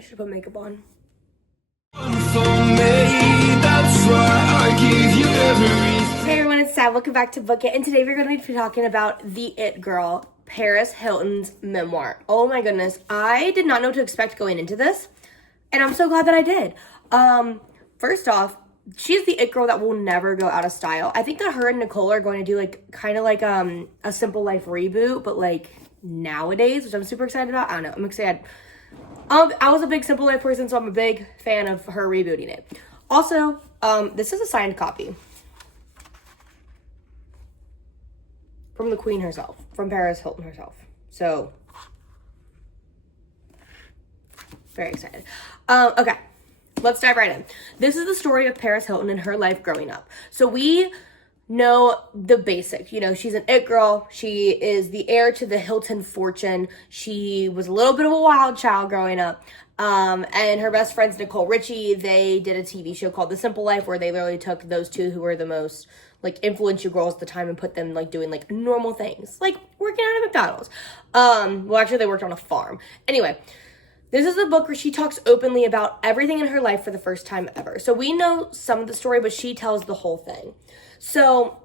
I should put makeup on. Hey everyone, it's Sad. Welcome back to Book It, and today we're going to be talking about the It Girl, Paris Hilton's memoir. Oh my goodness, I did not know what to expect going into this, and I'm so glad that I did. First off, she's the It Girl that will never go out of style. I think that her and Nicole are going to do kind of like a Simple Life reboot, but like nowadays, which I'm super excited about. I don't know, I'm excited. I was a big Simple Life person, so I'm a big fan of her rebooting it. Also, this is a signed copy from the Queen herself, from Paris Hilton herself. So, very excited. Okay, let's dive right in. This is the story of Paris Hilton and her life growing up. So we know the basics. You know, she's an It Girl. She is the heir to the Hilton fortune. She was a little bit of a wild child growing up. And her best friends, Nicole Richie, they did a TV show called The Simple Life, where they literally took those two who were the most influential girls at the time and put them doing normal things, like working out at McDonald's. Well, actually they worked on a farm. Anyway, this is the book where she talks openly about everything in her life for the first time ever. So we know some of the story, but she tells the whole thing. So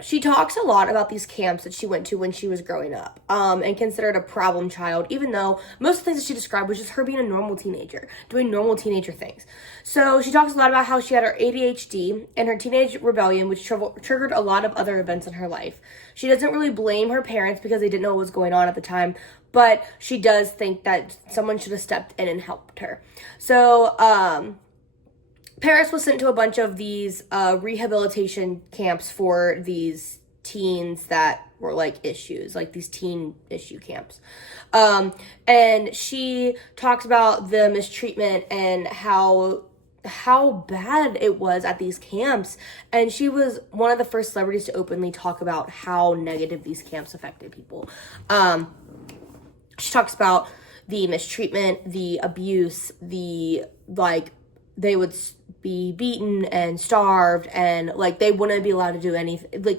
she talks a lot about these camps that she went to when she was growing up, and considered a problem child, even though most of the things that she described was just her being a normal teenager, doing normal teenager things. So she talks a lot about how she had her ADHD and her teenage rebellion, which triggered a lot of other events in her life. She doesn't really blame her parents because they didn't know what was going on at the time, but she does think that someone should have stepped in and helped her. So, Paris was sent to a bunch of these rehabilitation camps for these teens that were issues, these teen issue camps. And she talks about the mistreatment and how bad it was at these camps. And she was one of the first celebrities to openly talk about how negative these camps affected people. She talks about the mistreatment, the abuse, the they would be beaten and starved, and they wouldn't be allowed to do anything,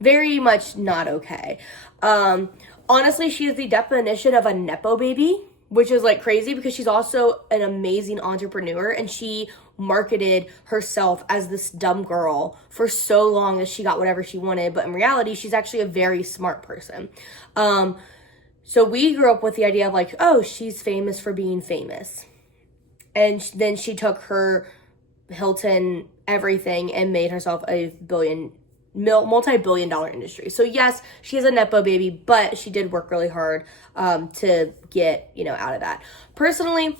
very much not okay. Honestly, she is the definition of a nepo baby, which is crazy because she's also an amazing entrepreneur, and she marketed herself as this dumb girl for so long that she got whatever she wanted, but in reality she's actually a very smart person. So we grew up with the idea of oh, she's famous for being famous. And then she took her Hilton everything and made herself a multi-billion dollar industry. So yes, she is a nepo baby, but she did work really hard to get, out of that. Personally,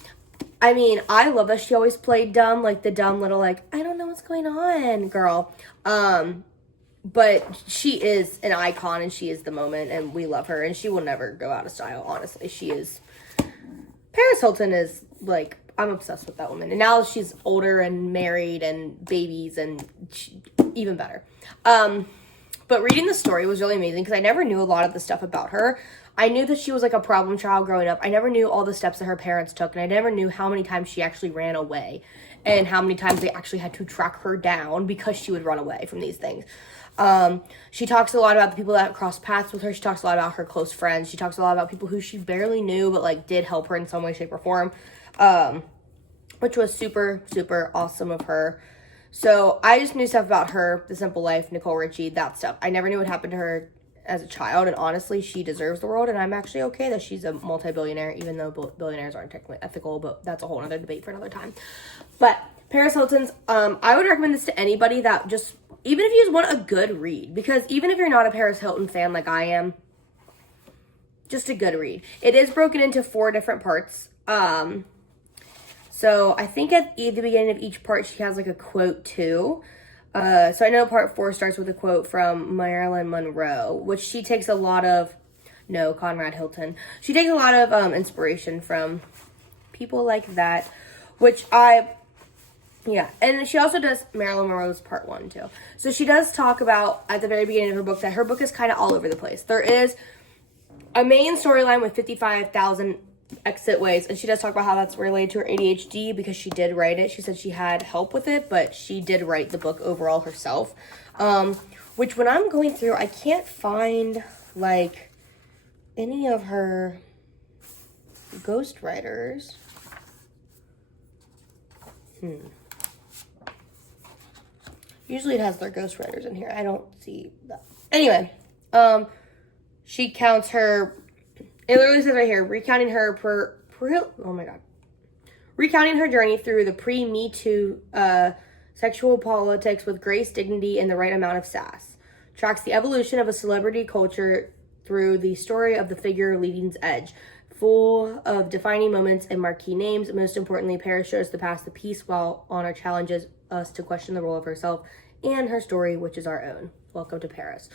I mean, I love that she always played dumb, the dumb little, I don't know what's going on girl. But she is an icon, and she is the moment, and we love her, and she will never go out of style, honestly. She is, Paris Hilton is, I'm obsessed with that woman. And now she's older and married and babies, and even better. But reading the story was really amazing because I never knew a lot of the stuff about her. I knew that she was a problem child growing up. I never knew all the steps that her parents took, and I never knew how many times she actually ran away and how many times they actually had to track her down because she would run away from these things. She talks a lot about the people that crossed paths with her. She talks a lot about her close friends. She talks a lot about people who she barely knew but did help her in some way, shape, or form. Which was super, super awesome of her. So I just knew stuff about her, The Simple Life, Nicole Richie, that stuff. I never knew what happened to her as a child, and honestly, she deserves the world, and I'm actually okay that she's a multi-billionaire, even though billionaires aren't technically ethical, but that's a whole other debate for another time. But Paris Hilton's, I would recommend this to anybody that just, even if you just want a good read, because even if you're not a Paris Hilton fan like I am, just a good read. It is broken into 4 different parts. So I think at the beginning of each part, she has a quote too. So I know part 4 starts with a quote from Marilyn Monroe, which she takes a lot of, Conrad Hilton. She takes a lot of inspiration from people like that, which and she also does Marilyn Monroe's part 1 too. So she does talk about at the very beginning of her book that her book is kind of all over the place. There is a main storyline with 55,000 exit ways, and she does talk about how that's related to her ADHD because she did write it. She said she had help with it, but she did write the book overall herself. Which when I'm going through, I can't find any of her ghostwriters. Usually it has their ghostwriters in here. I don't see that. Anyway, she counts her, it literally says right here, recounting her recounting her journey through the pre-Me Too sexual politics with grace, dignity, and the right amount of sass. Tracks the evolution of a celebrity culture through the story of the figure leading's edge. Full of defining moments and marquee names. Most importantly, Paris shows the past, the piece, while honor challenges us to question the role of herself and her story, which is our own. Welcome to Paris.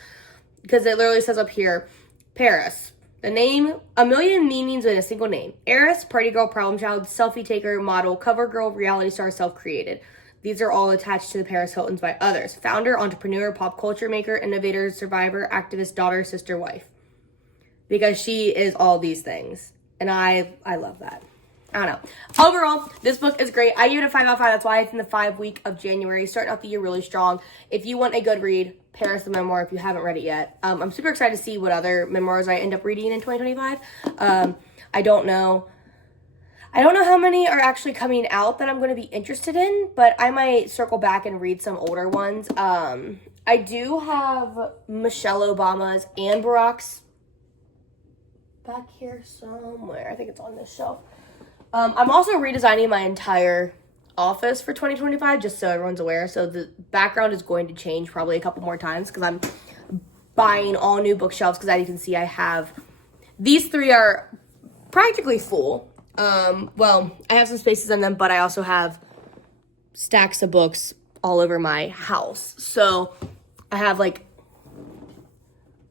Because it literally says up here, Paris. The name, a million meanings in a single name. Heiress, party girl, problem child, selfie taker, model, cover girl, reality star, self-created. These are all attached to the Paris Hiltons by others. Founder, entrepreneur, pop culture maker, innovator, survivor, activist, daughter, sister, wife. Because she is all these things. And I love that. I don't know. Overall, this book is great. I give it a 5 out of 5. That's why it's in the 5 week of January. Starting out the year really strong. If you want a good read, Paris the Memoir, if you haven't read it yet. I'm super excited to see what other memoirs I end up reading in 2025. I don't know how many are actually coming out that I'm going to be interested in, but I might circle back and read some older ones. I do have Michelle Obama's and Barack's back here somewhere. I think it's on this shelf. I'm also redesigning my entire office for 2025, just so everyone's aware. So the background is going to change probably a couple more times because I'm buying all new bookshelves, because as you can see, I have, these 3 are practically full. Well, I have some spaces in them, but I also have stacks of books all over my house. So I have like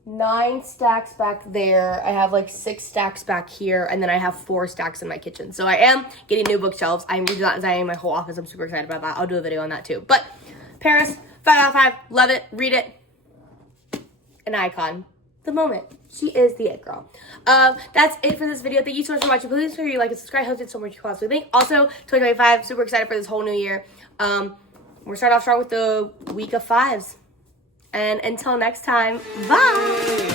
9 stacks back there. I have like 6 stacks back here, and then I have 4 stacks in my kitchen. So I am getting new bookshelves. I'm redesigning my whole office. I'm super excited about that. I'll do a video on that too. But Paris, 5 out of 5. Love it. Read it. An icon. The moment. She is the it girl. That's it for this video. Thank you so much for watching. Please make sure you like and subscribe. Hope it's so much you possibly think. Also, 2025. Super excited for this whole new year. We're starting off strong with the week of 5s. And until next time, bye!